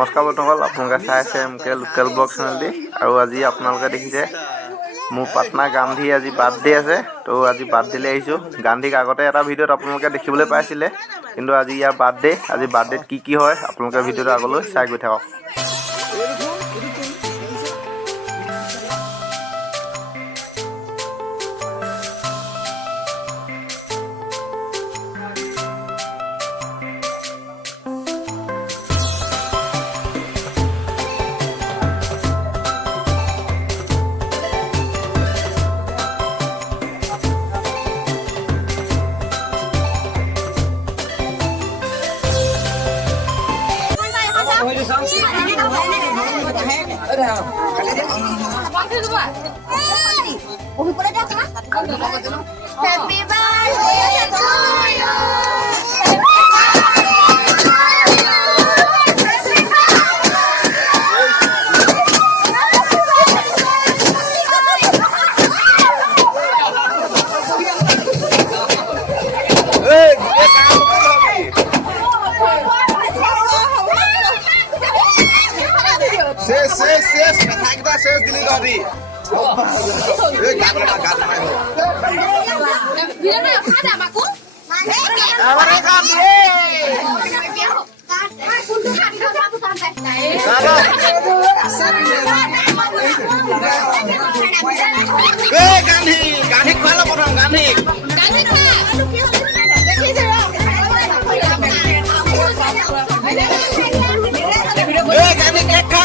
নমস্কাৰ বন্ধুসকল, আপোনালোকে চাই আছে MK লোকেল ব্লগ চেনেলটি। আৰু আজি আপোনালোকে দেখিছে মোৰ পাৰ্টনাৰ গান্ধী আজি বাৰ্থডে আছে। তো আজি বাৰ্থডেলৈ আহিছোঁ। গান্ধীক আগতে এটা ভিডিঅ'ত আপোনালোকে দেখিবলৈ পাইছিলে, কিন্তু আজি ইয়াৰ বাৰ্থডে। আজি বাৰ্থডেত কি হয় আপোনালোকে ভিডিঅ'টো আগলৈ চাই গৈ থাকক। Happy birthday to you. Gandhi khalo potong Gandhi. Gandhi cake kha.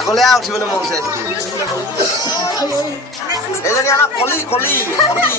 Agole out sih belum mau saya. Ini anak koli. Gandhi.